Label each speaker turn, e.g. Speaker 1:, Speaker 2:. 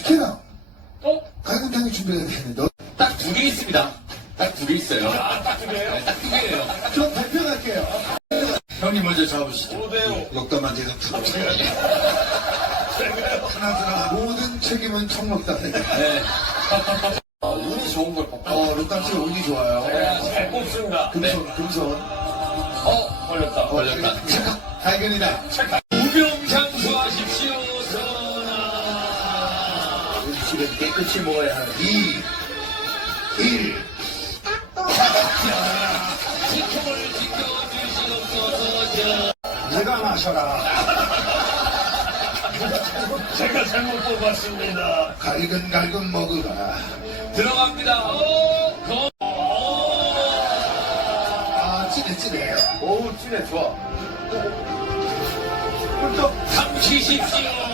Speaker 1: 시켜요. 갈근탕이 준비가 되는데.
Speaker 2: 딱 두 개 있습니다. 딱 두 개 있어요.
Speaker 3: 딱 두 개예요?
Speaker 2: 네, 딱 두 개예요.
Speaker 1: 저 발표할게요.
Speaker 2: 형님 먼저 잡으시죠.
Speaker 3: 5대5.
Speaker 1: 녹담한 지는 하나하나 모든 책임은 청록담에게.
Speaker 2: 네. 운이 좋은 걸 뽑고.
Speaker 1: 녹담 씨 운이 좋아요.
Speaker 3: 잘 뽑습니다.
Speaker 1: 금손.
Speaker 3: 걸렸다.
Speaker 2: 걸렸다.
Speaker 1: 잠깐, 발견이다.
Speaker 2: 우병장수하십시오, 전하.
Speaker 1: 음식은 깨끗이 먹어야 하는 2, 1.
Speaker 2: 지켜을 지켜주시옵소서.
Speaker 1: 내가 마셔라.
Speaker 3: 제가 잘못 뽑았습니다.
Speaker 1: 갈근 먹으라.
Speaker 2: 들어갑니다.
Speaker 1: 찌네.
Speaker 3: 오우, 찌네, 좋아.
Speaker 1: 꿀떡.
Speaker 2: 감치십시오.